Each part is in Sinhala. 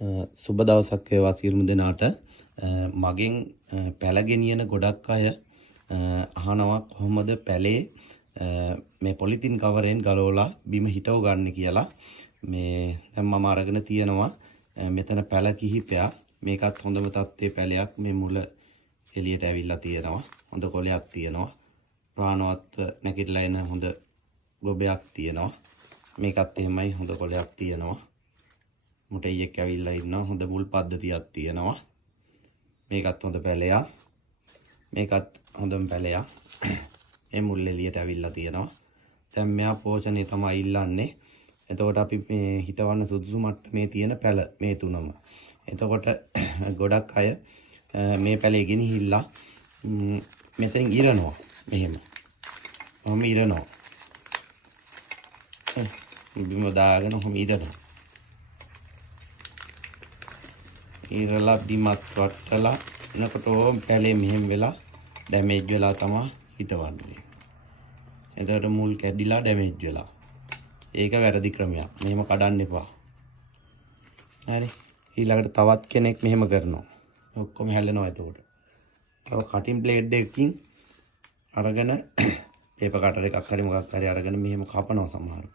සුබ දවසක් වේවා සියලුම දෙනාට. මගෙන් පැල ගෙනියන ගොඩක් අය අහනවා කොහොමද පැලේ මේ පොලිතින් කවරෙන් ගලවලා බිම හිටව ගන්න කියලා. මේ දැන් මම අරගෙන තියෙනවා මෙතන පැල කිහිපයක්. මේකත් හොඳම තත්ත්වයේ පැලයක්. මේ මුල එළියට ඇවිල්ලා තියෙනවා. හොඳ කොලයක් තියෙනවා. ප්‍රාණවත් නැගිටලා එන හොඳ ගොබයක් තියෙනවා. මේකත් එහෙමයි හොඳ කොලයක් තියෙනවා. මුටෙයියක් ඇවිල්ලා ඉන්නවා. හොඳ මුල් පද්ධතියක් තියෙනවා. මේකත් හොඳ පැලයක්. මේකත් හොඳම පැලයක්. මේ මුල් එළියට ඇවිල්ලා තියෙනවා. දැන් මෙයා පෝෂණය තමයි ඉල්ලන්නේ. එතකොට අපි මේ හිතවන්න සුදුසු මට්ටමේ තියෙන පැල මේ තුනම. එතකොට ගොඩක් අය මේ පැලේ ගෙනහිල්ලා මෙතනින් ඉරනවා. මෙහෙම. ඔහොම ඉරනවා. බිම දාගෙන ඔහොම ඉරනවා. ඉරලා බිමත් වටලා එනකොට පැලේ මෙහෙම වෙලා ඩැමේජ් වෙලා තමයි හිටවන්නේ. එතකොට මුල් කැඩිලා ඩැමේජ් වෙලා. ඒක වැරදි ක්‍රමයක්. මෙහෙම කඩන්න එපා. හරි. ඊළඟට තවත් කෙනෙක් මෙහෙම කරනවා. ඔක්කොම හැලෙනවා එතකොට. තව කටින් බ්ලේඩ් එකකින් අරගෙන පේපර් කටර් එකක් හරි මොකක් හරි අරගෙන මෙහෙම කපනවා සමහරව.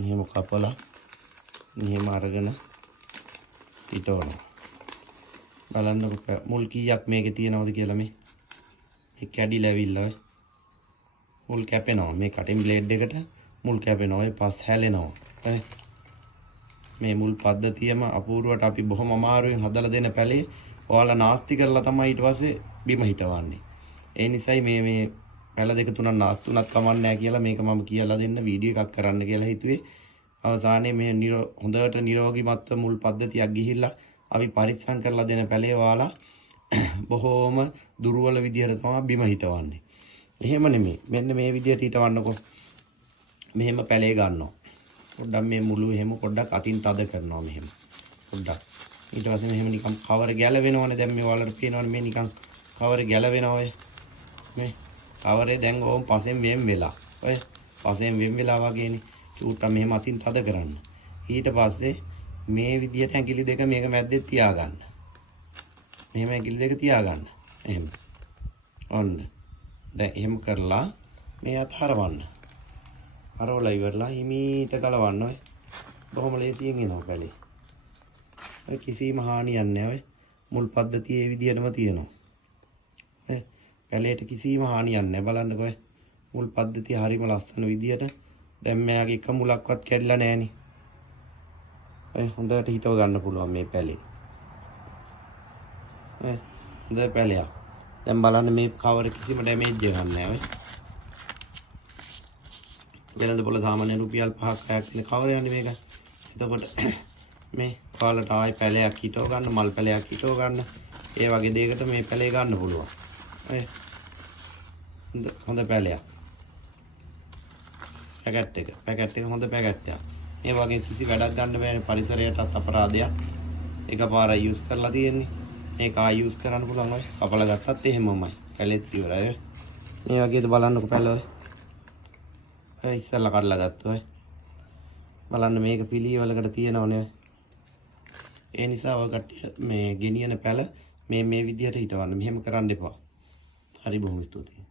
මෙහෙම කපලා මෙහෙම අරගෙන හිටවනවා. බලන්නකො මුල් කීයක් මේකේ තියෙනවද කියලා මේ. මේ කැඩිලා ඇවිල්ලා මුල් කැපෙනවා. මේ කටින් බ්ලේඩ් එකට මුල් කැපෙනවා. ඒ පස් හැලෙනවා. හරි. මේ මුල් පද්ධතියම අපූර්වට අපි බොහොම අමාරුවෙන් හදලා දෙන පැලේ ඔයාලා නාස්ති කරලා තමයි ඊට පස්සේ බිම හිටවන්නේ. ඒ නිසායි මේ පැල දෙක තුනක් නාස්තුණක් කමන්නේ නැහැ කියලා මේක මම කියලා දෙන්න වීඩියෝ එකක් කරන්න කියලා හිතුවේ. අවසානයේ මේ හොඳට නිරෝගීමත්ව මුල් පද්ධතියක් ගිහිල්ලා අපි පරිස්සම් කරලා දෙන පැලේ ඔයාලා බොහෝම දුර්වල විදියට තමයි බිම හිටවන්නේ. එහෙම නෙමෙයි. මෙන්න මේ විදියට හිටවන්නකො. මෙහෙම පැලේ ගන්නවා. පොඩ්ඩක් මේ මුළු එහෙම පොඩ්ඩක් අතින් තද කරනවා මෙහෙම. පොඩ්ඩක්. ඊට පස්සේ මෙහෙම නිකන් කවර ගැලවෙනවනේ. දැන් මේ ඔයාලට පේනවනේ මේ නිකන් කවර ගැලවෙනවා ඔය. මේ කවරේ දැන් ඕම් පසෙන් වෙම් වෙලා. ඔය පසෙන් වෙම් වෙලා වගේනේ. චූට්ටක් මෙහෙම අතින් තද කරන්න. ඊට පස්සේ මේ විදියට ඇඟිලි දෙක මේක මැද්දේ තියාගන්න. මෙහෙම ඇඟිලි දෙක තියාගන්න. එහෙම. ඔන්න. දැන් එහෙම කරලා මේ අත හරවන්න. හරවලා ඉවරලා හිමීට ගලවන්න ඔය. බොහොම ලේසියෙන් එනවා පැලේ. ඔය කිසිම හානියක් නැහැ ඔය. මුල් පද්ධතියේ විදියටම තියෙනවා. ඔය පැලේට කිසිම හානියක් නැහැ. බලන්නකෝ ඔය. මුල් පද්ධතිය හරිම ලස්සන විදියට. දැන් මෙයාගේ එක මුලක්වත් කැඩිලා නැහෙනි. ඔය හොඳට හිටව ගන්න පුළුවන් මේ පැලේ. ඔය හොඳ පැලයක්. දැන් බලන්න මේ කවර කිසිම ඩැමේජ් එකක් නැහැ ඔය. වෙනද පොළ සාමාන්‍ය රුපියල් 5ක් 6ක් තියෙන කවර යන්නේ මේක. එතකොට මේ කාලට ආයි පැලයක් හිටව ගන්න, මල් පැලයක් හිටව ගන්න. ඒ වගේ දෙයකට මේ පැලේ ගන්න පුළුවන්. ඔය හොඳ පැලයක්. පැකට් එක හොඳ පැකට් එකක්. මේ වගේ කිසි වැඩක් ගන්න බෑනේ. පරිසරයටත් අපරාධයක්. එකපාරයි යූස් කරලා තියෙන්නේ. මේක ආයි යූස් කරන්න පුළුවන් ඔය. කපලා ගත්තත් එහෙමමයි. පැලෙත් ඉවරයි. මේ වගේද බලන්නකො පැල ඔය. ඔය ඉස්සල්ලා කඩලා ගත්තා ඔය. බලන්න මේක පිළිවෙලකට තියෙනවනේ. ඒ නිසා ඔය කට්ටිය මේ ගෙනියන පැල මේ විදියට හිටවන්න. මෙහෙම කරන්න එපා. හරි බොහොම ස්තුතියි.